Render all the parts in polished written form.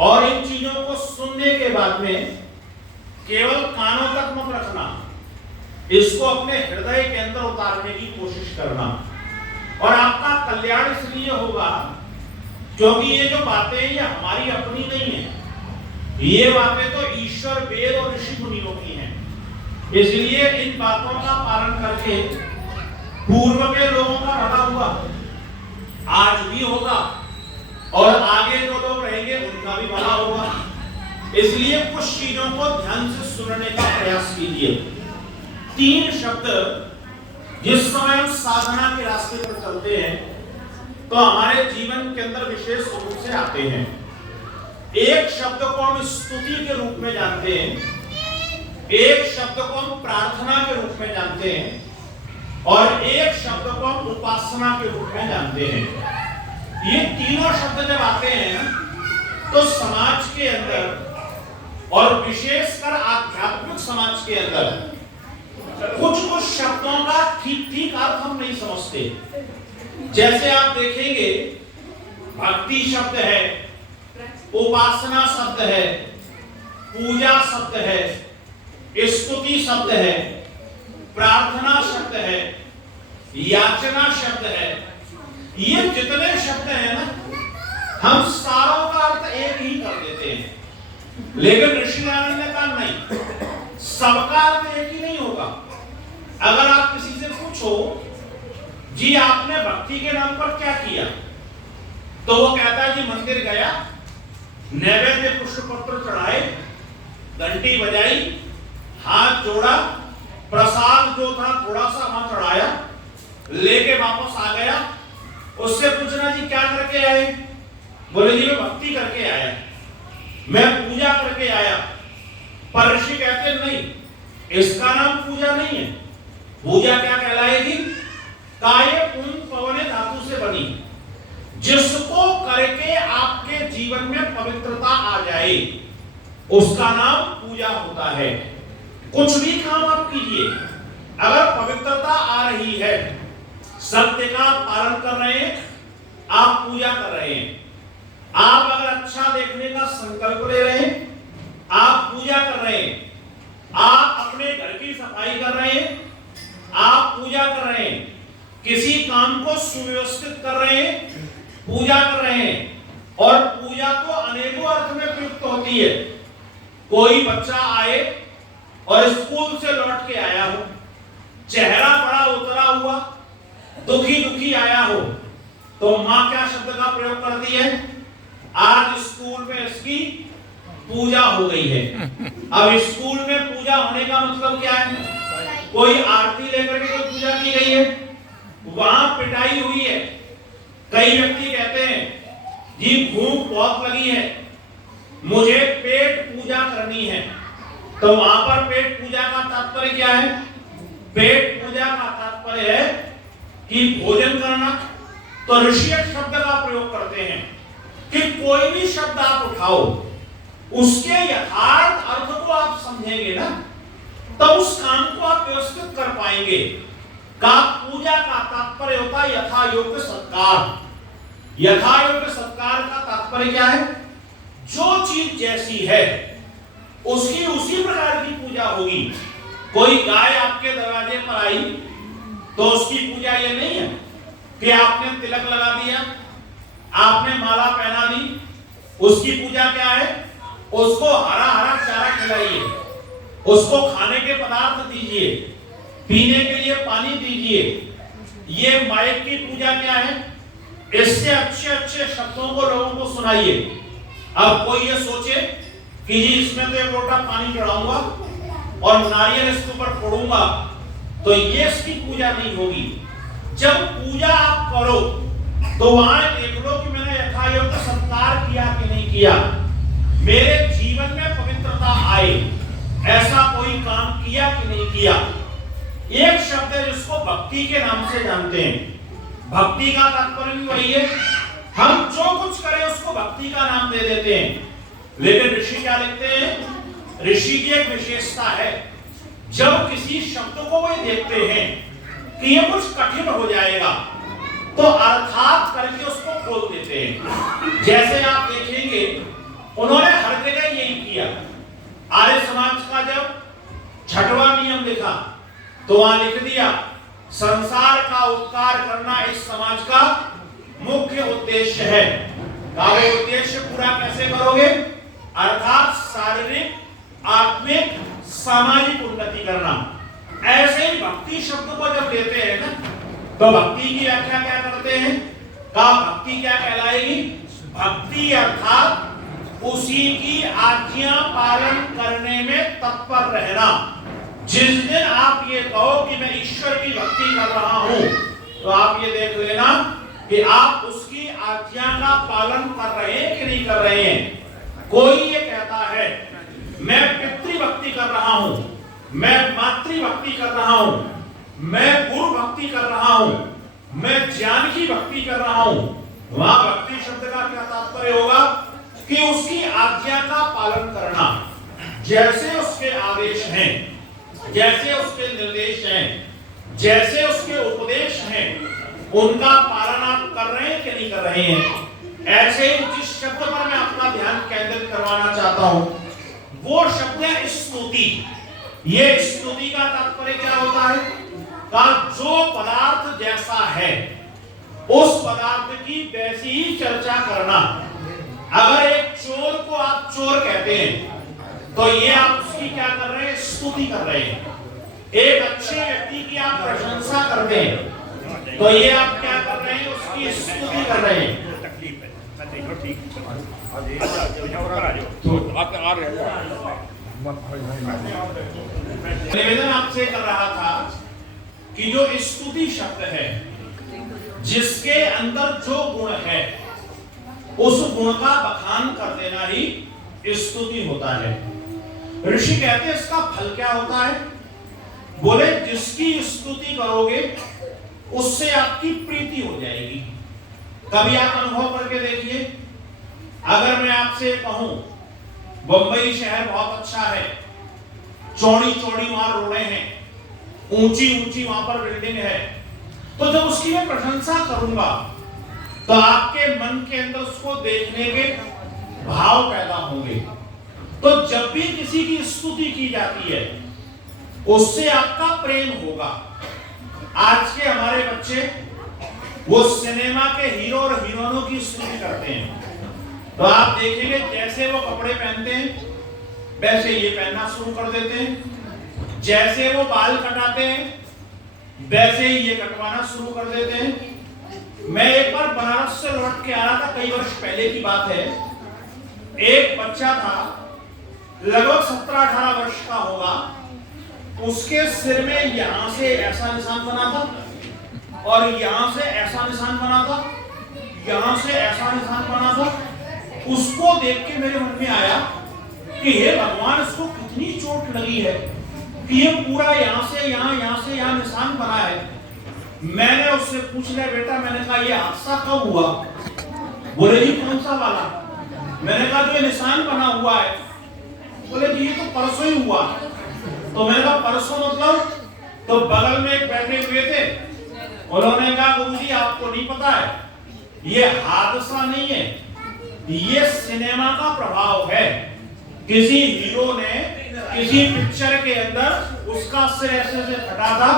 और इन चीजों को सुनने के बाद में केवल कानों तक मत रखना, इसको अपने हृदय के अंदर उतारने की कोशिश करना। और आपका कल्याण इसलिए होगा क्योंकि ये जो बातें ये हमारी अपनी नहीं है, ये बातें तो ईश्वर, वेद और ऋषि मुनियों की हैं। इसलिए इन बातों का पालन करके पूर्व के लोगों का भला हुआ, आज भी होगा और आगे जो लोग रहेंगे उनका भी भला होगा। इसलिए कुछ चीजों को ध्यान से सुनने का प्रयास कीजिए। 3 शब्द जिस समय हम साधना के रास्ते पर चलते हैं तो हमारे जीवन के अंदर विशेष रूप से आते हैं। एक शब्द को हम स्तुति के रूप में जानते हैं, एक शब्द को हम प्रार्थना के रूप में जानते हैं और एक शब्द को हम उपासना के रूप में जानते हैं। ये तीनों शब्द जब आते हैं तो समाज के अंदर और विशेषकर आध्यात्मिक समाज के अंदर कुछ शब्दों का ठीक अर्थ हम नहीं समझते। जैसे आप देखेंगे, भक्ति शब्द है, उपासना शब्द है, पूजा शब्द है, स्तुति शब्द है, प्रार्थना शब्द है, याचना शब्द है। ये जितने शब्द हैं ना, हम सारों का अर्थ एक ही कर देते हैं। लेकिन ऋषि नारायण ने कहा नहीं, सबका अर्थ एक ही नहीं होगा। अगर आप किसी से पूछो जी आपने भक्ति के नाम पर क्या किया, तो वो कहता है जी मंदिर गया, नैवेद्य पुष्प पत्र चढ़ाए, घंटी बजाई, हाथ जोड़ा, प्रसाद जो था थोड़ा सा वहां चढ़ाया, लेके वापस आ गया। उससे पूछना जी क्या करके आए, बोले जी मैं भक्ति करके आया, मैं पूजा करके आया। पर ऋषि कहते नहीं, इसका नाम पूजा नहीं है। पूजा क्या कहलाएगी? काय पुन पवने धातु से बनी, जिसको करके आपके जीवन में पवित्रता आ जाए उसका नाम पूजा होता है। कुछ भी काम आप कीजिए, अगर पवित्रता आ रही है, सत्य का पालन कर रहे हैं, आप पूजा कर रहे हैं। आप अगर अच्छा देखने का संकल्प ले रहे हैं, आप पूजा कर रहे हैं। आप अपने घर की सफाई कर रहे हैं, आप पूजा कर रहे हैं। किसी काम को सुव्यवस्थित कर रहे हैं, पूजा कर रहे हैं। और पूजा तो अनेकों अर्थ में प्रयुक्त होती है। कोई बच्चा आए और स्कूल से लौट के आया हो, चेहरा बड़ा उतरा हुआ, दुखी दुखी आया हो, तो मां क्या शब्द का प्रयोग करती है? आज स्कूल में इसकी पूजा हो गई है। अब स्कूल में पूजा होने का मतलब क्या है? कोई आरती लेकर के कोई पूजा की गई है, वहां पिटाई हुई है। कई व्यक्ति कहते हैं जी भूख बहुत लगी है, मुझे पेट पूजा करनी है। तो वहां पर पेट पूजा का तात्पर्य क्या है? पेट पूजा का तात्पर्य है कि भोजन करना। तो ऋषि शब्द का प्रयोग करते हैं कि कोई भी शब्द आप उठाओ, उसके यथार्थ अर्थ को आप समझेंगे ना, तो उस काम को आप व्यवस्थित कर पाएंगे। का पूजा का तात्पर्य होता है यथा योग्य सत्कार। यथा योग्य सत्कार का तात्पर्य क्या है? जो चीज जैसी है उसकी उसी प्रकार की पूजा होगी। कोई गाय आपके दरवाजे पर आई तो उसकी पूजा ये नहीं है कि आपने तिलक लगा दिया, आपने माला पहना दी। उसकी पूजा क्या है? उसको हरा हरा चारा खिलाइए, उसको खाने के पदार्थ दीजिए, पीने के लिए पानी दीजिए। ये माइक की पूजा क्या है? इससे अच्छे अच्छे शब्दों को लोगों को सुनाइए। अब कोई ये सोचे कि जी इसमें तो एक लोटा पानी चढ़ाऊंगा और नारियल इसके ऊपर फोड़ूंगा, तो ये इसकी पूजा नहीं होगी। जब पूजा आप करो तो वहां देख लो कि मैंने यथायोग्य सत्कार किया कि नहीं किया, मेरे जीवन में पवित्रता आए, ऐसा कोई काम किया कि नहीं किया। एक शब्द है जिसको भक्ति के नाम से जानते हैं। भक्ति का तात्पर्य भी वही है, हम जो कुछ करें उसको भक्ति का नाम दे देते हैं। लेकिन ऋषि क्या लिखते हैं? ऋषि की एक विशेषता है, जब किसी शब्द को वे देखते हैं कि ये कुछ कठिन हो जाएगा तो अर्थात करके उसको खोल देते हैं। जैसे आप देखेंगे उन्होंने हर जगह यही किया। आर्य समाज का जब 6वां नियम लिखा तो वहां लिख दिया संसार का उपकार करना इस समाज का मुख्य उद्देश्य है। कार्य उद्देश्य पूरा कैसे करोगे? अर्थात शारीरिक, आत्मिक, सामाजिक उन्नति करना। ऐसे ही भक्ति शब्द को जब लेते हैं ना तो भक्ति की व्याख्या क्या करते हैं? का भक्ति क्या कहलाएगी? भक्ति अर्थात उसी की आज्ञा पालन करने में तत्पर रहना। जिस दिन आप ये कहो कि मैं ईश्वर की भक्ति कर रहा हूं तो आप ये देख लेना कि आप उसकी आज्ञा का पालन कर रहे हैं कि नहीं कर रहे हैं। कोई ये कहता है मैं पितृभक्ति कर रहा हूं, मैं मातृभक्ति कर रहा हूं, मैं गुरु भक्ति कर रहा हूं, मैं ज्ञान की भक्ति कर रहा हूं। वहां भक्ति शब्द का क्या तात्पर्य होगा कि उसकी आज्ञा का पालन करना। जैसे उसके आदेश हैं, जैसे उसके निर्देश हैं, जैसे उसके उपदेश हैं, उनका पालन आप कर रहे हैं कि नहीं कर रहे हैं। ऐसे ही जिस शब्द पर मैं अपना ध्यान केंद्रित करवाना चाहता हूं वो शब्द है स्तुति। ये स्तुति का तात्पर्य क्या होता है? का जो पदार्थ जैसा है उस पदार्थ की वैसी ही चर्चा करना। अगर एक चोर को आप चोर कहते हैं तो ये आप उसकी क्या कर रहे हैं? स्तुति कर रहे हैं। एक अच्छे व्यक्ति की आप प्रशंसा करते हैं तो ये आप क्या कर रहे हैं? उसकी स्तुति कर रहे हैं। निवेदन आपसे कर रहा था कि जो स्तुति शब्द है जिसके अंदर जो गुण है उस गुण का बखान कर देना ही स्तुति होता है। ऋषि कहते हैं इसका फल क्या होता है? बोले जिसकी स्तुति करोगे उससे आपकी प्रीति हो जाएगी। कभी आप अनुभव करके देखिए, अगर मैं आपसे कहूं बंबई शहर बहुत अच्छा है, चौड़ी चौड़ी वहां रोडें हैं, ऊंची ऊंची वहां पर बिल्डिंग है, तो जब उसकी मैं प्रशंसा करूंगा तो आपके मन के अंदर उसको देखने के भाव पैदा होंगे। तो जब भी किसी की स्तुति की जाती है उससे आपका प्रेम होगा। आज के हमारे बच्चे वो सिनेमा के हीरो और हीरोइनों की स्तुति करते हैं तो आप देखेंगे जैसे वो कपड़े पहनते हैं वैसे ये पहनना शुरू कर देते हैं, जैसे वो बाल कटाते हैं वैसे ही ये कटवाना शुरू कर देते हैं। मैं एक बार बनारस से लौट के आ रहा था, कई वर्ष पहले की बात है। एक बच्चा था लगभग 17-18 वर्ष का होगा, उसके सिर में यहां से ऐसा निशान बना था और यहां से ऐसा निशान बना था, यहां से ऐसा निशान बना था। उसको देख के मेरे मन में आया कि हे भगवान, इसको कितनी चोट लगी है कि ये पूरा यहां से यहां निशान बना है। मैंने उससे पूछ लिया, बेटा, मैंने कहा ये हादसा कब हुआ? बोले जी कौन सा वाला? मैंने कहा जो निशान बना हुआ है। बोले जी ये तो परसों ही हुआ। तो मैंने कहा परसों मतलब? तो बगल में एक बैठे हुए थे, उन्होंने कहा गुरुजी आपको नहीं पता है, ये हादसा नहीं है, ये सिनेमा का प्रभाव है। किसी हीरो ने किसी पिक्चर के अंदर उसका सिर ऐसे से फटा था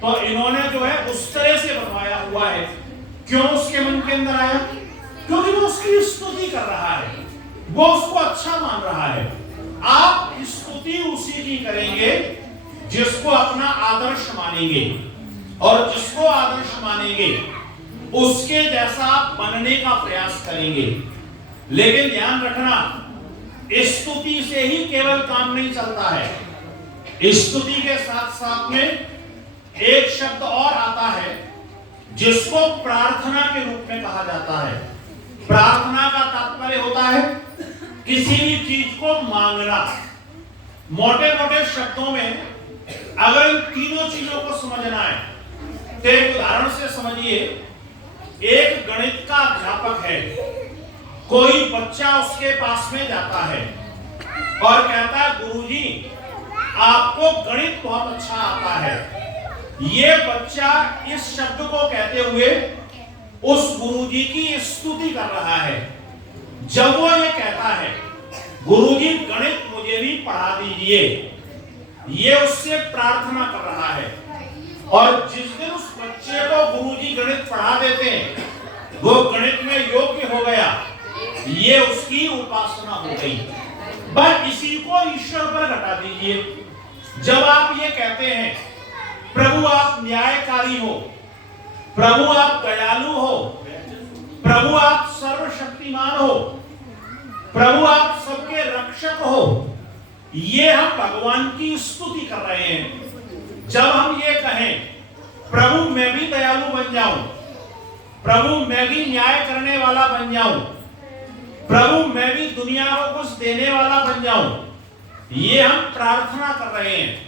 तो इन्होंने जो है उस तरह से बनवाया हुआ है। क्यों उसके मन के अंदर आया? क्योंकि वो उसकी स्तुति कर रहा है, वो उसको अच्छा मान रहा है। आप स्तुति उसी की करेंगे जिसको अपना आदर्श मानेंगे, और जिसको आदर्श मानेंगे उसके जैसा आप बनने का प्रयास करेंगे। लेकिन ध्यान रखना, स्तुति से ही केवल काम नहीं चलता है। स्तुति के साथ साथ में एक शब्द और आता है जिसको प्रार्थना के रूप में कहा जाता है। प्रार्थना का तात्पर्य होता है किसी भी चीज को मांगना। मोटे मोटे शब्दों में अगर इन तीनों चीजों को समझना है तो एक उदाहरण से समझिए। एक गणित का अध्यापक है, कोई बच्चा उसके पास में जाता है और कहता है गुरुजी आपको गणित बहुत अच्छा आता है। ये बच्चा इस शब्द को कहते हुए उस गुरुजी की स्तुति कर रहा है। जब वो ये कहता है गुरुजी गणित मुझे भी पढ़ा दीजिए, ये उससे प्रार्थना कर रहा है। और जिस दिन उस बच्चे को गुरुजी गणित पढ़ा देते हैं, वो गणित में योग्य हो गया, ये उसकी उपासना हो गई। बस इसी को ईश्वर पर घटा दीजिए। जब आप ये कहते हैं प्रभु आप न्यायकारी हो, प्रभु आप दयालु हो, प्रभु आप सर्वशक्तिमान हो, प्रभु आप सबके रक्षक हो, ये हम भगवान की स्तुति कर रहे हैं। जब हम ये कहें प्रभु मैं भी दयालु बन जाऊं, प्रभु मैं भी न्याय करने वाला बन जाऊं, प्रभु मैं भी दुनिया को कुछ देने वाला बन जाऊं, ये हम प्रार्थना कर रहे हैं।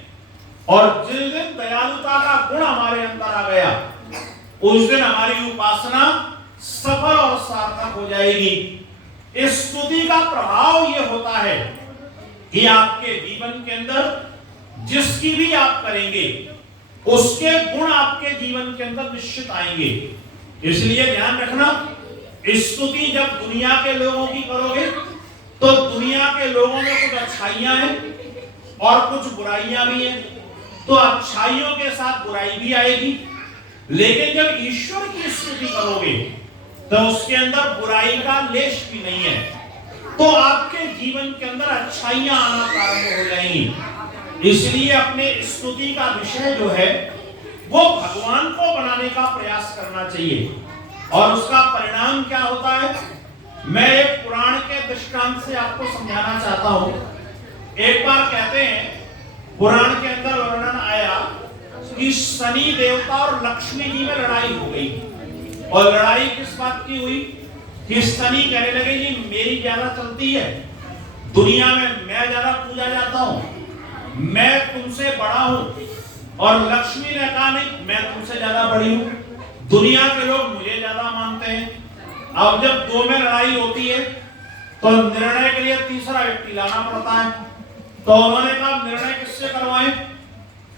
और जिस दिन दयालुता का गुण हमारे अंदर आ गया, उस दिन हमारी उपासना सफल और सार्थक हो जाएगी। इस स्तुति का प्रभाव यह होता है कि आपके जीवन के अंदर जिसकी भी आप करेंगे, उसके गुण आपके जीवन के अंदर निश्चित आएंगे। इसलिए ध्यान रखना, स्तुति जब दुनिया के लोगों की करोगे तो दुनिया के लोगों में कुछ अच्छाइयां हैं और कुछ बुराइयां भी हैं, तो अच्छाइयों के साथ बुराई भी आएगी। लेकिन जब ईश्वर की स्तुति करोगे तो उसके अंदर बुराई का लेश भी नहीं है, तो आपके जीवन के अंदर अच्छाइयां आना प्रारंभ हो जाएंगी। इसलिए अपने स्तुति का विषय जो है वो भगवान को बनाने का प्रयास करना चाहिए। और उसका परिणाम क्या होता है, मैं एक पुराण के दृष्टांत से आपको समझाना चाहता हूं। एक बार कहते हैं पुराण के अंदर वर्णन आया कि शनि देवता और लक्ष्मी जी में लड़ाई हो गई। और लड़ाई किस बात की हुई कि शनि कहने लगे जी मेरी ज्यादा चलती है, दुनिया में मैं ज्यादा पूजा जाता हूं, मैं तुमसे बड़ा हूं। और लक्ष्मी ने कहा नहीं, मैं तुमसे ज्यादा बड़ी हूं, दुनिया के लोग मुझे ज्यादा मानते हैं। अब जब दो में लड़ाई होती है तो निर्णय के लिए तीसरा व्यक्ति लाना पड़ता है। तो उन्होंने कहा निर्णय किससे करवाएं,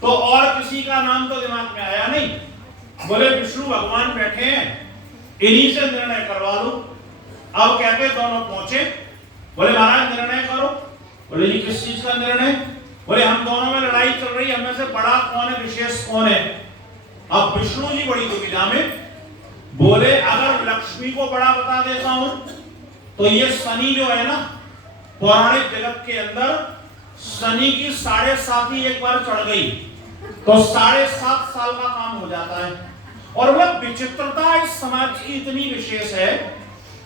तो और किसी का नाम तो दिमाग में आया नहीं। बोले विष्णु भगवान बैठे हैं, इन्हीं से निर्णय करवा लो। अब कहते दोनों पहुंचे, बोले महाराज निर्णय करो। बोले जी किस चीज का निर्णय? बोले हम दोनों में लड़ाई चल रही है, हमें से बड़ा कौन है, विशेष कौन है? अब विष्णु जी बड़ी दुविधा में, बोले अगर लक्ष्मी को बड़ा बता देता हूं तो ये शनि जो है ना, पौराणिक जगत के अंदर शनि की 7.5 एक बार चढ़ गई तो 7.5 साल का काम हो जाता है। और वह विचित्रता इस समाज की इतनी विशेष है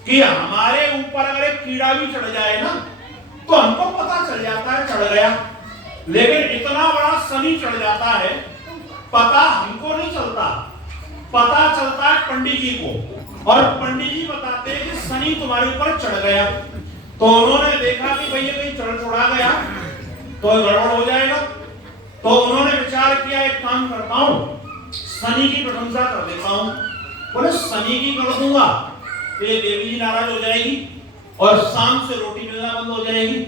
कि हमारे ऊपर अगर एक कीड़ा भी चढ़ जाए ना तो हमको पता चल जाता है चढ़ गया, लेकिन इतना बड़ा शनि चढ़ जाता है पता हमको नहीं चलता, पता चलता है पंडित जी को। और पंडित जी बताते हैं कि शनि तुम्हारे ऊपर चढ़ गया। तो उन्होंने देखा कि भैया कहीं चढ़ चढ़ा गया तो गड़बड़ हो जाएगा। तो उन्होंने विचार किया एक काम करता हूं, शनि की प्रशंसा कर देता हूं। बोले शनि की कर दूंगा तो ये देवी जी नाराज हो जाएगी और शाम से रोटी मिलना बंद हो जाएगी।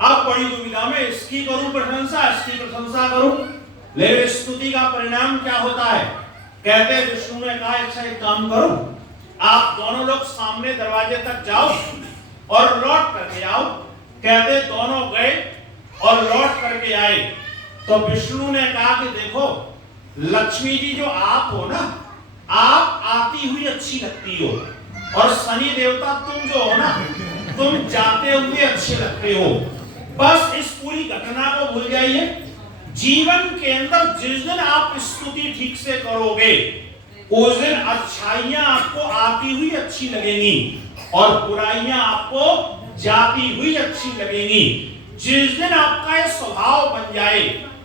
अब बड़ी दुविधा में इसकी करूं प्रशंसा, इसकी प्रशंसा करूं। लेकिन स्तुति का परिणाम क्या होता है, कहते विष्णु ने कहा अच्छा एक काम करो, आप दोनों लोग सामने दरवाजे तक जाओ और लौट करके आओ। कहते दोनों गए और लौट करके आए। तो विष्णु ने कहा कि देखो लक्ष्मी जी जो आप हो ना, आप आती हुई अच्छी लगती हो, और शनि देवता तुम जो हो ना, तुम जाते हुए अच्छे लगते हो। बस इस पूरी घटना को भूल जाइए। जीवन के अंदर जिस दिन आप स्तुति ठीक से करोगे उस दिन अच्छाइयां आपको आती हुई अच्छी लगेंगी और बुराइयां आपको जाती हुई अच्छी लगेंगी। जिस दिन आपका ये स्वभाव बन जाए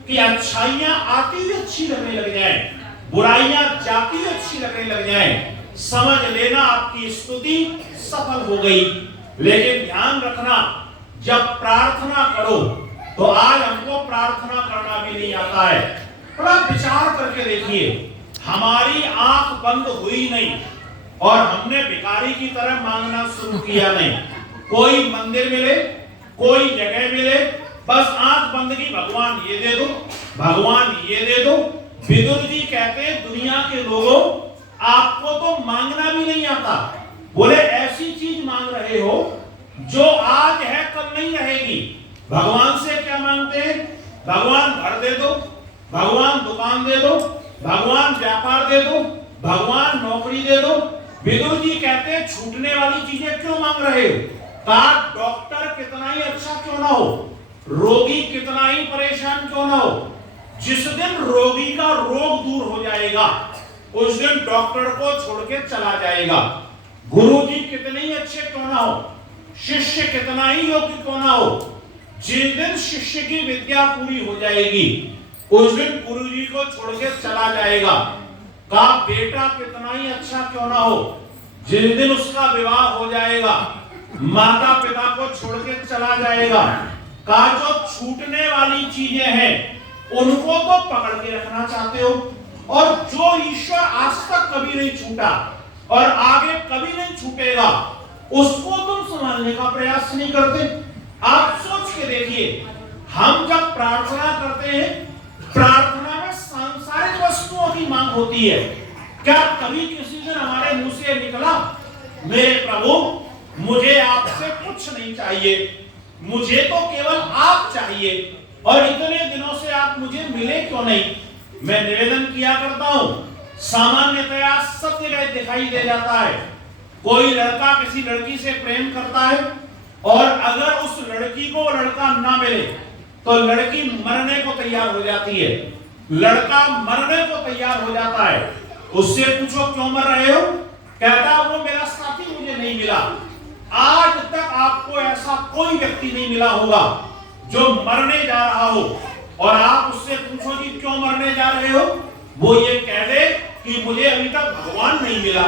कि अच्छाइयां आती हुई अच्छी लगने लग जाए, बुराइयां जाती हुई अच्छी लगने लग जाए, समझ लेना आपकी स्तुति सफल हो गई। लेकिन ध्यान रखना, जब प्रार्थना करो तो आज हमको प्रार्थना करना भी नहीं आता है। थोड़ा विचार करके देखिए, हमारी आंख बंद हुई नहीं और हमने भिखारी की तरह मांगना शुरू किया नहीं। कोई मंदिर मिले, कोई जगह मिले, बस आंख बंद की भगवान ये दे दो, भगवान ये दे दो। विदुर जी कहते हैं दुनिया के लोगों आपको तो मांगना भी नहीं आता। बोले ऐसी चीज मांग रहे हो जो आज है कल नहीं रहेगी। भगवान से क्या मांगते हैं? भगवान घर दे दो, भगवान दुकान दे दो, भगवान व्यापार दे दो, भगवान नौकरी दे दो। विदुर जी कहते हैं छूटने वाली चीजें क्यों मांग रहे हो? कहा डॉक्टर कितना ही अच्छा क्यों ना हो, रोगी कितना ही परेशान क्यों ना हो, जिस दिन रोगी का रोग दूर हो जाएगा उस दिन डॉक्टर को छोड़ के चला जाएगा। गुरु जी कितने ही अच्छे क्यों ना हो, शिष्य कितना ही योग्य क्यों ना हो, जिस दिन शिष्य की विद्या पूरी हो जाएगी उस दिन गुरु जी को छोड़ के चला जाएगा। कहा बेटा कितना ही अच्छा क्यों ना हो, जिस दिन उसका विवाह हो जाएगा माता पिता को छोड़ के चला जाएगा। कहा जो छूटने वाली चीजें हैं उनको तो पकड़ के रखना चाहते हो, और जो ईश्वर आज तक कभी नहीं छूटा और आगे कभी नहीं छूटेगा उसको तुम संभालने का प्रयास नहीं करते। आप सोच के देखिए, हम जब प्रार्थना करते हैं, प्रार्थना में सांसारिक वस्तुओं की मांग होती है। क्या कभी किसी दिन हमारे मुंह से निकला, मेरे प्रभु मुझे आपसे कुछ नहीं चाहिए, मुझे तो केवल आप चाहिए, और इतने दिनों से आप मुझे मिले क्यों नहीं? मैं निवेदन किया करता हूं, सामान्यतया सब जगह दिखाई दे जाता है, कोई लड़का किसी लड़की से प्रेम करता है और अगर उस लड़की को लड़का ना मिले तो लड़की मरने को तैयार हो जाती है, लड़का मरने को तैयार हो जाता है। उससे पूछो क्यों मर रहे हो? कहता वो मेरा साथी मुझे नहीं मिला। आज तक आपको ऐसा कोई व्यक्ति नहीं मिला होगा जो मरने जा रहा हो और आप उससे पूछो कि क्यों मरने जा रहे हो, वो ये कह दे कि मुझे अभी तक भगवान नहीं मिला,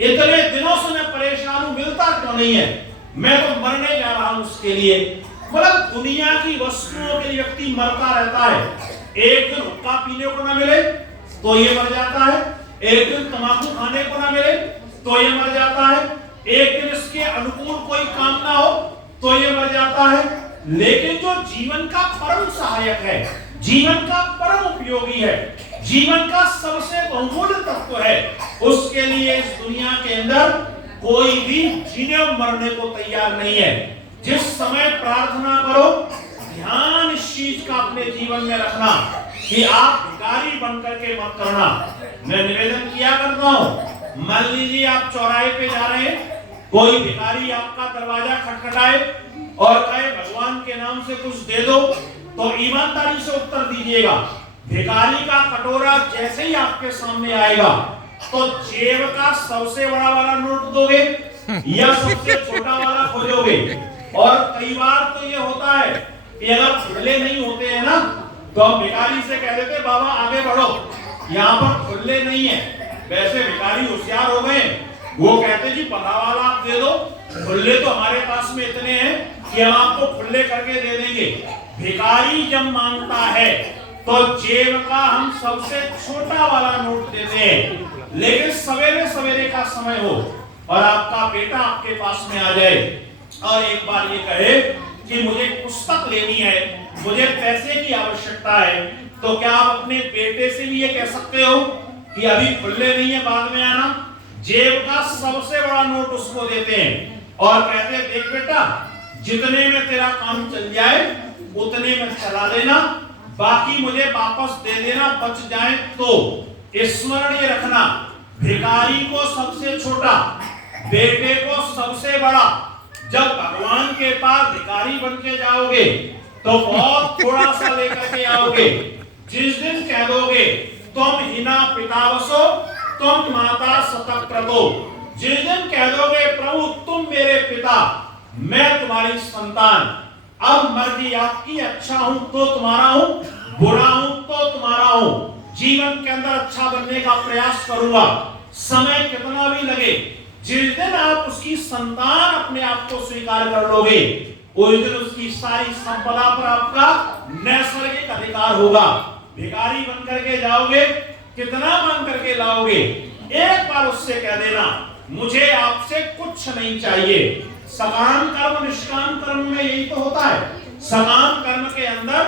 इतने दिनों से मैं परेशान हूं, मिलता क्यों नहीं है, मैं तो मरने जा रहा हूं उसके लिए। मतलब दुनिया की वस्तुओं के लिए व्यक्ति मरता रहता है। एक दिन हुक्का पीने को ना मिले तो ये मर जाता है, एक दिन तंबाकू खाने को ना मिले तो ये मर जाता है, एक दिन इसके अनुकूल कोई काम ना हो तो ये मर जाता है। लेकिन जो जीवन का परम सहायक है, जीवन का परम उपयोगी है, जीवन का सबसे बहुमूल्य तत्व है, उसके लिए इस दुनिया के अंदर कोई भी जीने और मरने को तैयार नहीं है। जिस समय प्रार्थना करो, ध्यान इस चीज का अपने जीवन में रखना कि आप भिखारी बनकर के मत करना। मैं निवेदन किया करता हूं, मान लीजिए आप चौराहे पे जा रहे हैं, कोई भिखारी आपका दरवाजा खटखटाए और कहे भगवान के नाम से कुछ दे दो, तो ईमानदारी से उत्तर दीजिएगा। भिखारी का कटोरा जैसे ही आपके सामने आएगा तो जेब का सबसे बड़ा वाला नोट दोगे या सबसे छोटा वाला खोजोगे? और कई बार तो ये होता है कि अगर खुले नहीं होते हैं ना तो हम भिखारी से कह देते बाबा आगे बढ़ो, यहाँ पर खुले नहीं है। वैसे भिखारी होशियार हो गए, वो कहते जी पता वाला आप दे दो, खुले तो हमारे पास में इतने हैं कि हम आपको खुले करके दे देंगे। भिखारी जब मांगता है तो जेब का हम सबसे छोटा वाला नोट देते हैं, लेकिन सवेरे सवेरे का समय हो और आपका बेटा आपके पास में आ जाए और एक बार ये कहे कि मुझे पुस्तक लेनी है, मुझे पैसे की आवश्यकता है, तो क्या आप अपने बेटे से भी ये कह सकते हो कि अभी खुले नहीं है, बाद में आना? जेब का सबसे बड़ा नोट उसको देते हैं और कहते हैं देख बेटा, जितने में तेरा काम चल जाए उतने में चला देना, बाकी मुझे वापस दे देना, बच जाए तो। स्मरण ये रखना, भिखारी को सबसे छोटा, बेटे को सबसे बड़ा। जब भगवान के पास भिखारी बन के जाओगे तो बहुत थोड़ा सा लेकर के आओगे। जिस दिन कह दोगे तुम हिना पितावसो तुम माता सतक्रतो, जिस दिन कह दोगे प्रभु तुम मेरे पिता मैं तुम्हारी संतान, अब मर्जी आपकी, अच्छा हूं तो तुम्हारा हूं, बुरा हूं तो तुम्हारा हूं, जीवन के अंदर अच्छा बनने का प्रयास करूंगा, समय कितना भी लगे। जिस दिन आप उसकी संतान अपने आप को स्वीकार कर लोगे उस दिन उसकी सारी संपदा पर आपका नैसर्गिक अधिकार होगा। भिखारी बन करके जाओगे, कितना मांग करके लाओगे? एक बार उससे कह देना मुझे आपसे कुछ नहीं चाहिए। सकाम कर्म निष्काम कर्म में यही तो होता है। सकाम कर्म के अंदर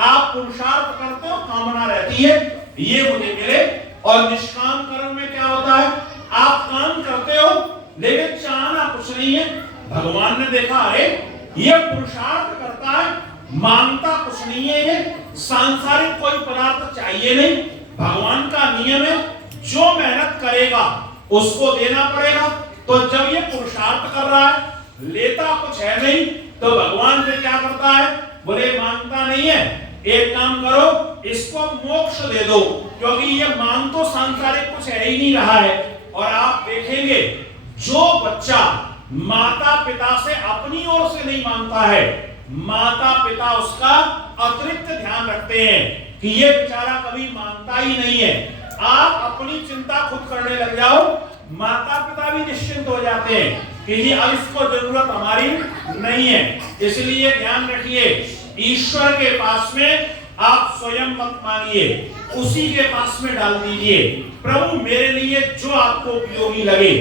आप पुरुषार्थ करते हो, कामना रहती है ये मुझे मिले, और निष्काम कर्म में क्या होता है? आप काम करते हो लेकिन चाहना कुछ नहीं है। भगवान ने देखा अरे ये पुरुषार्थ करता है, मांगता कुछ नहीं है, ये सांसारिक कोई पदार्थ चाहिए नहीं। भगवान का नियम है जो मेहनत करेगा उसको देना पड़ेगा। तो जब ये पुरुषार्थ कर रहा है, लेता कुछ है नहीं, तो भगवान फिर क्या करता है, बोले मांगता नहीं है, एक काम करो इसको मोक्ष दे दो, क्योंकि ये मांग तो सांसारिक कुछ है ही नहीं रहा है। और आप देखेंगे जो बच्चा माता पिता से अपनी ओर से नहीं मांगता है, माता पिता उसका अतिरिक्त ध्यान रखते हैं कि ये बेचारा कभी मांगता ही नहीं है। आप अपनी चिंता खुद करने लग जाओ, माता पिता भी निश्चिंत हो जाते हैं कि अब इसको जरूरत हमारी नहीं है। इसलिए ध्यान रखिए, ईश्वर के पास में आप स्वयं मत मांगिए, उसी के पास में डाल दीजिए, प्रभु मेरे लिए जो आपको उपयोगी लगे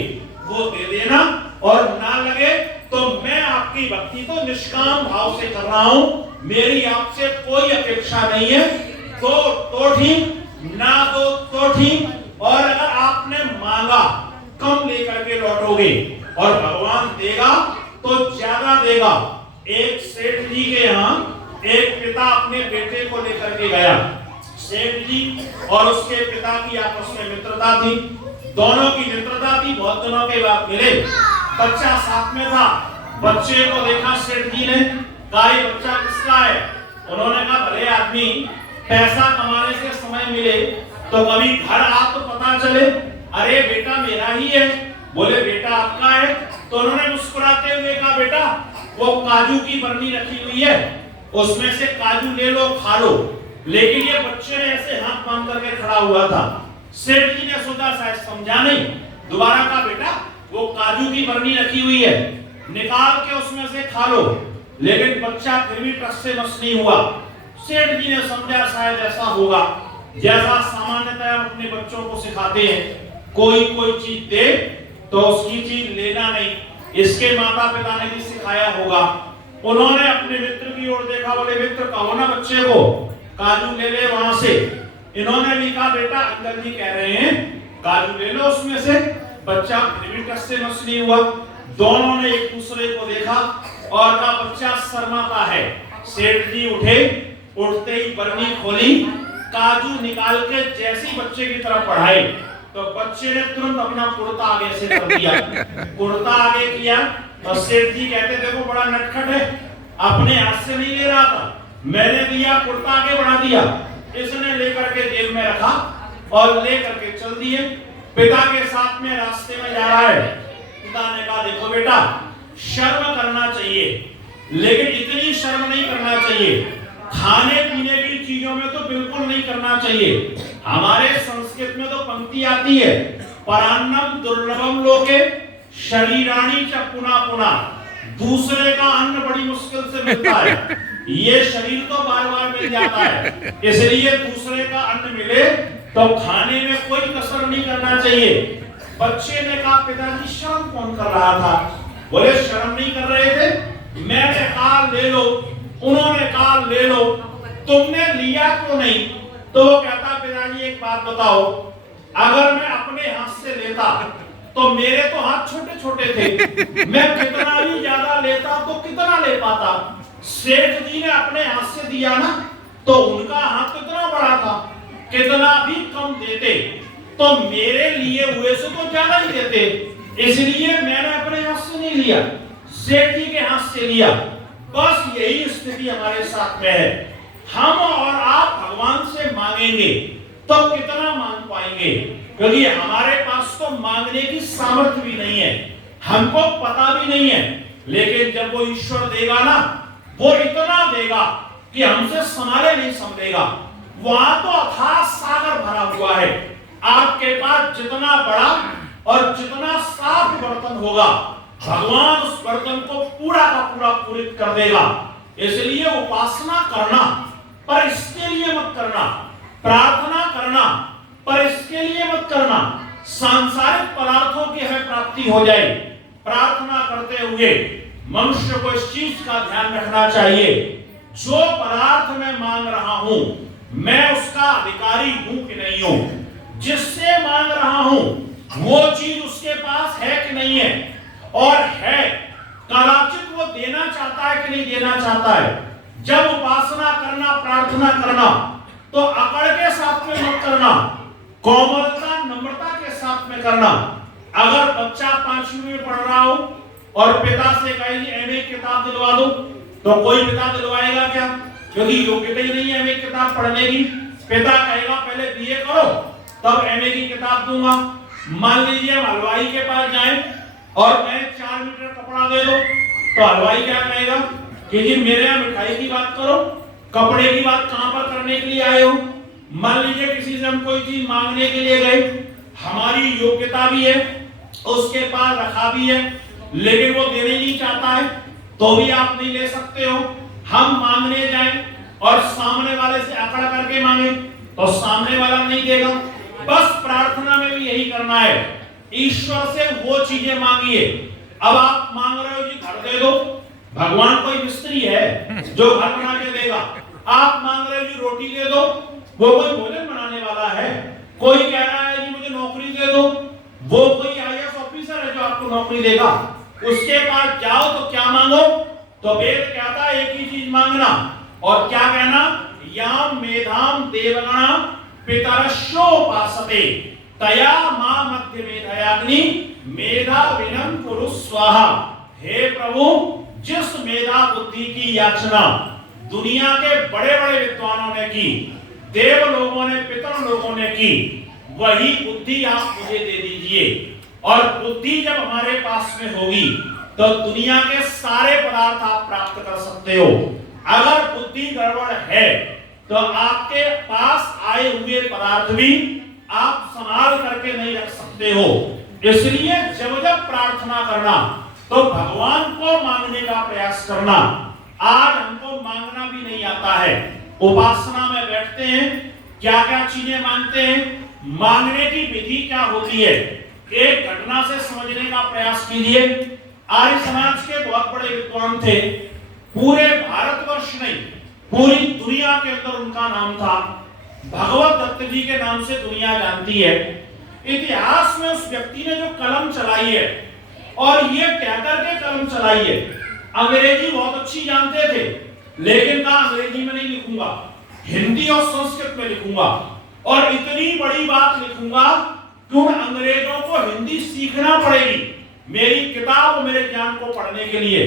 वो दे देना, और ना लगे तो मैं आपकी भक्ति तो निष्काम भाव से कर रहा हूं, मेरी आपसे कोई अपेक्षा नहीं है। तो ठीक, ना दो तो ठीक। और अगर आपने मांगा कम लेकर के लौटोगे, और भगवान देगा तो ज्यादा देगा। एक सेठ जी के यहाँ एक पिता अपने बेटे को लेकर के गया। सेठ जी और उसके पिता की आपस में मित्रता थी, दोनों की मित्रता थी। बहुत दिनों के बाद मिले, बच्चा साथ में था। बच्चे को देखा सेठ जी ने, कहा ये बच्चा किसका है? उन्होंने कहा भले आदमी, पैसा कमाने से समय मिले तो कभी घर आ तो पता चले, अरे बेटा मेरा ही है। बोले बेटा आपका है? तो उन्होंने मुस्कुराते हुए कहा बेटा वो काजू की बरनी रखी हुई है, उसमें से काजू ले लो खा लो। लेकिन ये बच्चे ने ऐसे हाथ बांध करके खड़ा हुआ था। सेठ जी ने सोचा शायद समझा नहीं, दोबारा कहा बेटा वो काजू की बरनी रखी हुई है, निकाल के उसमें से खा लो। लेकिन बच्चा फिर भी टस से मस नहीं हुआ। सेठ जी ने समझा शायद ऐसा होगा, जैसा सामान्यतः हम अपने बच्चों को सिखाते हैं, कोई चीज दे तो उसकी चीज लेना नहीं, इसके माता पिता ने भी सिखाया होगा। उन्होंने अपने मित्र की ओर देखा, बोले मित्र कहो ना बच्चे को काजू ले ले वहां से। इन्होंने भी कहा बेटा अंकल जी कह रहे हैं काजू ले लो उसमें से। बच्चा फिर भी टस से मस नहीं हुआ। दोनों ने एक दूसरे को देखा और कहा बच्चा शर्माता है। सेठ जी उठे, उठते ही बरनी खोली, काजू निकाल के जैसी बच्चे की तरफ बढ़ाए तो बच्चे ने तुरंत अपना कुर्ता आगे से कर दिया। कुर्ता आगे किया और सेठ जी कहते देखो बड़ा नटखट है, अपने हाथ से नहीं ले रहा था, मैंने दिया कुर्ता आगे बढ़ा दिया। इसने लेकर के जेब में रखा और लेकर के चल दिए। पिता के साथ में रास्ते में जा रहा है। पिता ने कहा देखो बेटा शर्म करना चाहिए, लेकिन इतनी शर्म नहीं करना चाहिए, खाने पीने की चीजों में तो बिल्कुल नहीं करना चाहिए। हमारे संस्कृत में तो पंक्ति आती है, परान्नम दुर्लभम लोके शरीराणि च पुनः पुनः। दूसरे का अन्न बड़ी मुश्किल से मिलता है, ये शरीर तो बार बार मिल जाता है, इसलिए दूसरे का अन्न मिले तो खाने में कोई कसर नहीं करना चाहिए। बच्चे ने कहा पिताजी शर्म कौन कर रहा था? बोले शर्म नहीं कर रहे थे, मैंने कहा ले लो, उन्होंने कहा ले लो, तुमने लिया क्यों नहीं? तो वो कहता पिताजी एक बात बताओ, अगर मैं अपने हाथ से लेता तो मेरे तो हाथ छोटे छोटे थे, मैं कितना ही ज्यादा लेता तो कितना ले पाता। सेठ जी ने अपने हाथ से दिया ना, तो उनका हाथ कितना बड़ा था, कितना भी कम देते तो मेरे लिए हुए से तो ज्यादा ही देते, इसलिए मैंने अपने हाथ से नहीं लिया, सेठ जी के हाथ से लिया। बस यही स्थिति हमारे साथ में है। हम और आप भगवान से मांगेंगे तो कितना मांग पाएंगे, क्योंकि हमारे पास तो मांगने की सामर्थ्य भी नहीं है, हमको पता भी नहीं है। लेकिन जब वो ईश्वर देगा ना, वो इतना देगा कि हमसे संभाले नहीं संभलेगा। वहां तो अथाह सागर भरा हुआ है, आपके पास जितना बड़ा और जितना साफ बर्तन होगा, भगवान उस बर्तन को पूरा का पूरा पूरित कर देगा। इसलिए उपासना करना पर इसके लिए मत करना, प्रार्थना करना पर इसके लिए मत करना सांसारिक पदार्थों की हमें प्राप्ति हो जाए। प्रार्थना करते हुए मनुष्य को इस चीज का ध्यान रखना चाहिए, जो पदार्थ मैं मांग रहा हूं मैं उसका अधिकारी हूं कि नहीं हूं, जिससे मांग रहा हूं वो चीज उसके पास है कि नहीं है, और है कदाचित वो देना चाहता है कि नहीं देना चाहता है। जब उपासना करना, प्रार्थना करना, तो अकड़ के साथ में मत करना, कोमलता नम्रता के साथ में करना। अगर बच्चा 5वीं में पढ़ रहा हो और पिता से कहेगी एमए किताब दिलवा दो, तो कोई पिता दिलवाएगा क्या? क्योंकि योग्यता ही नहीं है एमए किताब पढ़ने की। पिता कहेगा पहले बीए करो तब एमए की किताब दूंगा। मान लीजिए हम हलवाई के पास जाएं और कहें 4 मीटर कपड़ा दे दो, तो हलवाई क्या कहेगा कि जी मेरे यहाँ मिठाई की बात करो, कपड़े की बात कहां पर करने के लिए आए हो? मान लीजिए किसी से हम कोई चीज मांगने के लिए गए, हमारी योग्यता भी है, उसके पास रखा भी है, लेकिन वो देने नहीं चाहता है, तो भी आप नहीं ले सकते हो। हम मांगने जाएं और सामने वाले से अकड़ करके मांगे तो सामने वाला नहीं देगा। बस प्रार्थना में भी यही करना है, ईश्वर से वो चीजें मांगिए। अब आप मांग रहे हो जी घर दे दो, भगवान कोई मिस्त्री है जो घर बना के देगा? आप मांग रहे हो जी रोटी दे दो, वो कोई भोजन बनाने वाला है? कोई कह रहा है जी मुझे नौकरी दे दो, वो कोई आईएएस ऑफिसर है जो आपको नौकरी देगा? उसके पास जाओ तो क्या मांगो? तो वेद कहता है एक ही चीज मांगना, और क्या कहना? याम मेधाम देवगणा पितरश्योपासते तया मां मध्य मेधायाग्नि मेधा विनम कुरु स्वाहा। हे प्रभु, जिस मेधा बुद्धि की याचना दुनिया के बड़े बड़े विद्वानों ने की, देव लोगों ने, पितर लोगों ने की, वही बुद्धि आप मुझे दे दीजिए। और बुद्धि जब हमारे पास में होगी तो दुनिया के सारे पदार्थ आप प्राप्त कर सकते हो। अगर बुद्धि गड़बड़ है तो आपके पास आए हुए पदार्थ भी आप संभाल करके नहीं रख सकते हो। इसलिए जब जब प्रार्थना करना तो भगवान को मांगने का प्रयास करना। आज हमको मांगना भी नहीं आता है, उपासना में बैठते हैं, क्या क्या चीजें मांगते हैं, मांगने की विधि क्या होती है, एक घटना से समझने का प्रयास कीजिए। आर्य समाज के बहुत बड़े विद्वान थे, पूरे भारतवर्ष नहीं पूरी दुनिया के अंदर उनका नाम था। भगवत दत्त जी के नाम से दुनिया जानती है। इतिहास में उस व्यक्ति ने जो कलम चलाई है, और ये कहकर के कलम चलाई है, अंग्रेजी बहुत अच्छी जानते थे, लेकिन कहा अंग्रेजी में नहीं लिखूंगा, हिंदी और संस्कृत में लिखूंगा, और इतनी बड़ी बात लिखूंगा कि उन अंग्रेजों को हिंदी सीखना पड़ेगी मेरी किताब, मेरे ज्ञान को पढ़ने के लिए।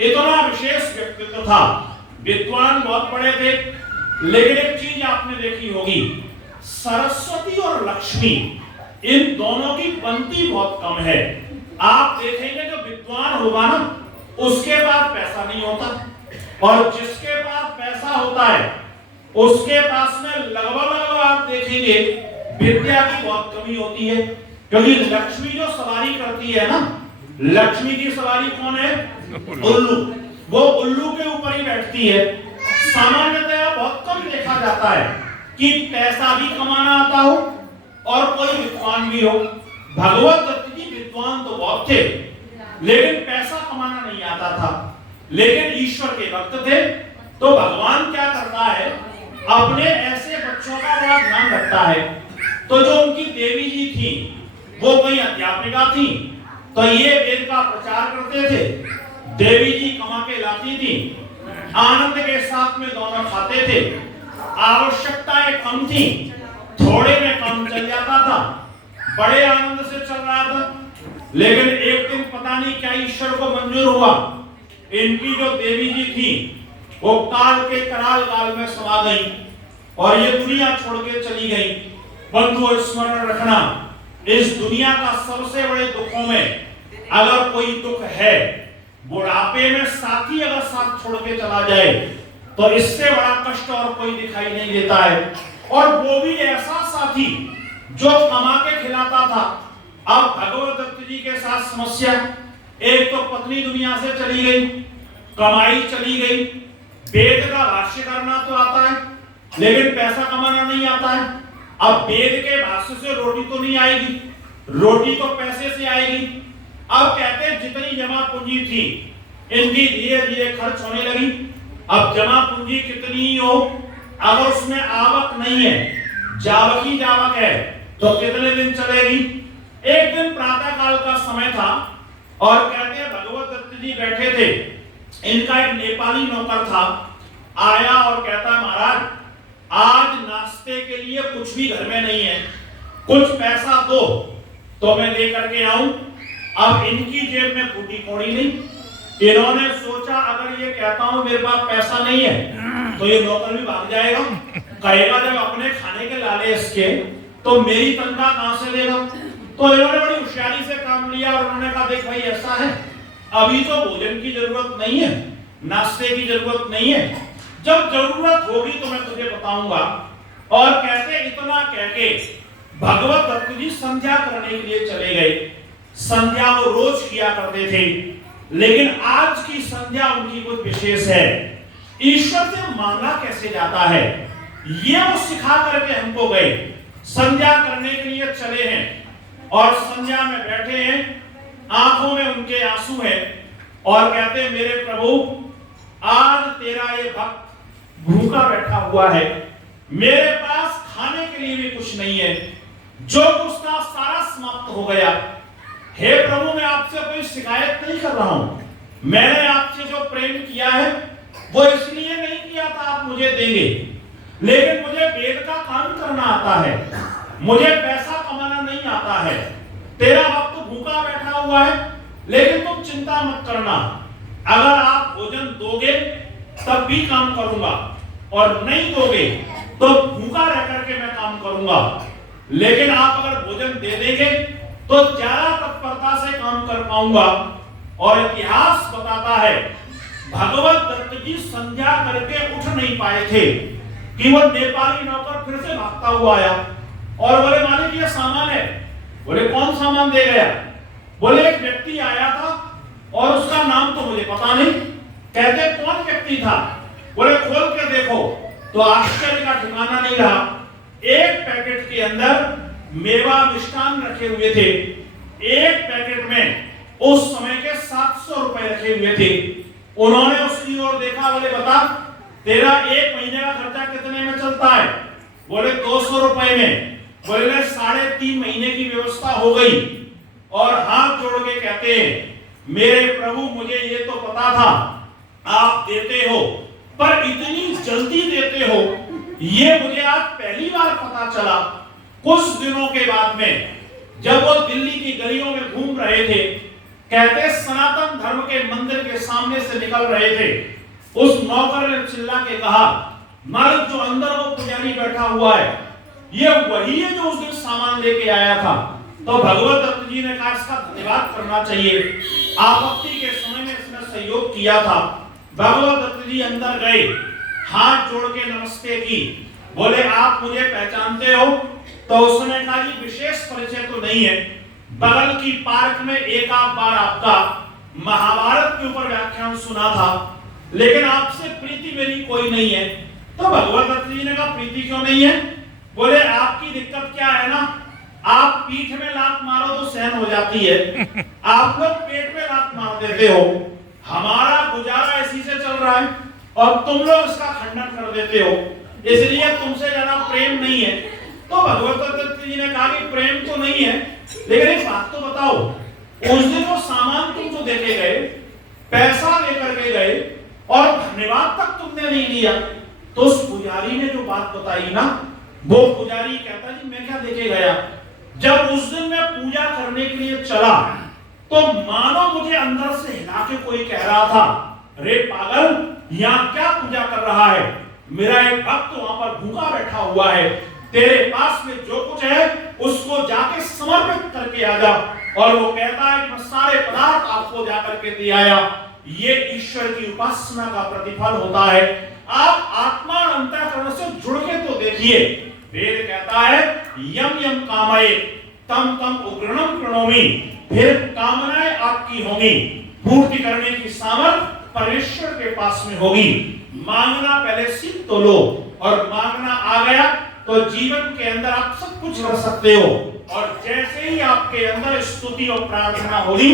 इतना विशेष व्यक्तित्व था, विद्वान बहुत बड़े थे। लेकिन एक चीज आपने देखी होगी, सरस्वती और लक्ष्मी, इन दोनों की बनती बहुत कम है। आप देखेंगे जो विद्वान होगा ना, उसके पास पैसा नहीं होता, और जिसके पास पैसा होता है उसके पास में लगभग आप देखेंगे विद्या की बहुत कमी होती है। क्योंकि लक्ष्मी जो सवारी करती है ना, लक्ष्मी की सवारी कौन है? उल्लू। वो उल्लू के ऊपर ही बैठती है। सामान्यतः बहुत कम देखा जाता है कि पैसा भी कमाना आता हो और कोई विद्वान भी हो। भगवत दत्त जी विद्वान तो बहुत थे, लेकिन पैसा कमाना नहीं आता था। लेकिन ईश्वर के भक्त थे, तो भगवान क्या करता है, अपने ऐसे बच्चों का बड़ा ध्यान रखता है। तो जो उनकी देवी जी थी, वो कोई अध्यापिका थी, तो ये वेद का प्रचार करते थे, देवी जी कमा के लाती थी, आनंद के साथ में दोनों खाते थे। आवश्यकताएं कम थी, थोड़े में काम चल जाता था, बड़े आनंद से चल रहा था। लेकिन एक दिन पता नहीं क्या ईश्वर को मंजूर हुआ, इनकी जो देवी जी थी वो काल के कराल काल में समा गई और ये दुनिया छोड़ के चली गई। बंधुओं, स्मरण रखना, इस दुनिया का सबसे बड़े दुखों में अगर कोई दुख है, बुढ़ापे में साथी अगर साथ छोड़ के चला जाए, तो इससे बड़ा कष्ट और कोई दिखाई नहीं देता है। और वो भी ऐसा साथी जो कमा के खिलाता था। अब भगवत दत्त जी के साथ समस्या, एक तो पत्नी दुनिया से चली गई, कमाई चली गई, वेद का भाष्य करना तो आता है लेकिन पैसा कमाना नहीं आता है। अब वेद के भाष्य से रोटी तो नहीं आएगी, रोटी तो पैसे से आएगी। अब कहते हैं जितनी जमा पूंजी थी इनकी धीरे धीरे खर्च होने लगी। अब जमा पूंजी कितनी हो, अगर उसमें आवक नहीं है, जावक ही जावक है, तो कितने दिन चलेगी। एक दिन प्रातः काल का समय था और कहते हैं भगवत दत्त जी बैठे थे, इनका एक नेपाली नौकर था, आया और कहता है महाराज आज नाश्ते के लिए कुछ भी घर में नहीं है, कुछ पैसा दो तो मैं लेकर के आऊं। अब इनकी जेब में फूटी कौड़ी नहीं। इन्होंने सोचा अगर ये कहता हूं मेरे पास पैसा नहीं है तो ये नौकर भी भाग जाएगा, कहेगा जब अपने खाने के लाले इसके तो मेरी तनख्वाह कहां से देगा। तो इन्होंने बड़ी होशियारी से काम लिया और उन्होंने कहा देख भाई ऐसा है अभी तो भोजन की जरूरत नहीं है, नाश्ते की जरूरत नहीं है, जब जरूरत होगी तो मैं तुझे बताऊंगा। और कहते इतना कह के भगवत दत्त जी संध्या करने के लिए चले गए। संध्या वो रोज किया करते थे, लेकिन आज की संध्या उनकी कुछ विशेष है। ईश्वर से मांगा कैसे जाता है ये वो सिखा करके हमको गए। संध्या करने के लिए चले हैं और संध्या में बैठे हैं, आंखों में उनके आंसू हैं और कहते मेरे प्रभु आज तेरा ये भक्त भूखा बैठा हुआ है, मेरे पास खाने के लिए भी कुछ नहीं है, जो कुछ था सारा समाप्त हो गया। हे प्रभु मैं आपसे कोई शिकायत नहीं कर रहा हूं, मैंने आपसे जो प्रेम किया है वो इसलिए नहीं किया था आप मुझे देंगे, लेकिन मुझे वेद का काम करना आता है, मुझे पैसा कमाना नहीं आता है। तेरा भक्त भूखा बैठा हुआ है, लेकिन तुम चिंता मत करना, अगर आप भोजन दोगे तब भी काम करूंगा और नहीं दोगे तो भूखा रह करके मैं काम करूंगा। लेकिन आप अगर भोजन दे देंगे तो ज्यादा तत्परता से काम कर पाऊंगा। और इतिहास बताता है भगवत दत्त जी संध्या करके उठ नहीं पाए थे कि वो नेपाली नौकर फिर से भागता हुआ आया और बोले मालिक ये सामान है। बोले कौन सामान दे गया? बोले एक व्यक्ति आया था और उसका नाम तो मुझे पता नहीं। कहते कौन व्यक्ति था? बोले खोल के देखो तो आश्चर्य का ठिकाना नहीं रहा। एक पैकेट के अंदर मेवा मिष्ठान रखे हुए थे, एक पैकेट में उस समय के 700 रुपए रखे हुए थे। उन्होंने उसकी ओर देखा, बोले बता तेरा एक महीने का खर्चा कितने में चलता है? बोले 200 रुपए में। बोले 3.5 महीने की व्यवस्था हो गई। और हाथ जोड़ के कहते हैं मेरे प्रभु मुझे ये तो पता था आप देते हो, पर इतनी जल्दी देते हो ये मुझे आज पहली बार पता चला। कुछ दिनों के बाद में जब वो दिल्ली की गलियों में घूम रहे थे, कहते सनातन धर्म के मंदिर के सामने से निकल रहे थे, उस नौकर ने चिल्ला के कहा मालिक जो अंदर वो पुजारी बैठा हुआ है ये वही है जो उस दिन सामान लेके आया था। तो भगवत दत्त जी ने कहा इसका धन्यवाद करना चाहिए, आपत्ति के समय में इसने सहयोग किया था। भगवत दत्त जी अंदर गए, हाथ जोड़ के नमस्ते की। बोले आप मुझे पहचानते हो? तो उसने कहा जी विशेष परिचय तो नहीं है, बगल की पार्क में एक आध बार आपका महाभारत के ऊपर व्याख्यान सुना था, लेकिन आपसे प्रीति मेरी कोई नहीं है। तो भगवत दत्त जी ने कहा प्रीति क्यों नहीं है? बोले आपकी दिक्कत क्या है ना, आप पीठ में लात मारो तो सहन हो जाती है, आप लोग पेट में लात मार देते हो। हमारा गुजारा इसी से चल रहा है और तुम लोग इसका खंडन कर देते हो, इसलिए तुमसे ज्यादा प्रेम नहीं है। तो भगवत दत्त जी ने कहा कि प्रेम तो नहीं है, लेकिन एक बात तो बताओ, उस दिन वो सामान तुम जो देके गए, पैसा लेकर के गए और धन्यवाद तक तुमने नहीं लिया। तो उस पुजारी ने जो बात बताई ना, वो पुजारी कहता जी मैं क्या देके गया, जब उस दिन मैं पूजा करने के लिए चला तो मानो मुझे अंदर से हिला के कोई कह रहा था रे पागल यहाँ क्या पूजा कर रहा है, मेरा एक भक्त वहां पर भूखा बैठा हुआ है, तेरे पास में जो कुछ है उसको जाके समर्पित करके आ जा। और वो कहता है कि मैं सारे पदार्थ आपको जाकर के दे आया। ये ईश्वर की उपासना का प्रतिफल होता है। आप आत्मा अंतःकरण से जुड़ के तो देखिए, वेद कहता है यम यम कामये तम तम उग्रणम प्रणोमि, फिर कामनाएं आपकी होंगी, पूर्ति करने की सामर्थ परमेश्वर के पास में होगी। मांगना पहले सीख तो लो, और मांगना आ गया तो जीवन के अंदर आप सब कुछ कर सकते हो। और जैसे ही आपके अंदर स्तुति और प्रार्थना होगी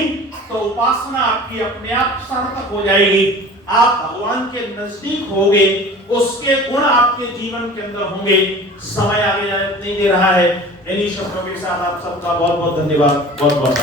तो उपासना आपकी अपने आप सार्थक हो जाएगी, आप भगवान के नजदीक होगे, उसके गुण आपके जीवन के अंदर होंगे। समय आगे जाने नहीं दे रहा है। इन्हीं शब्दों के साथ आप सबका बहुत बहुत धन्यवाद, बहुत बहुत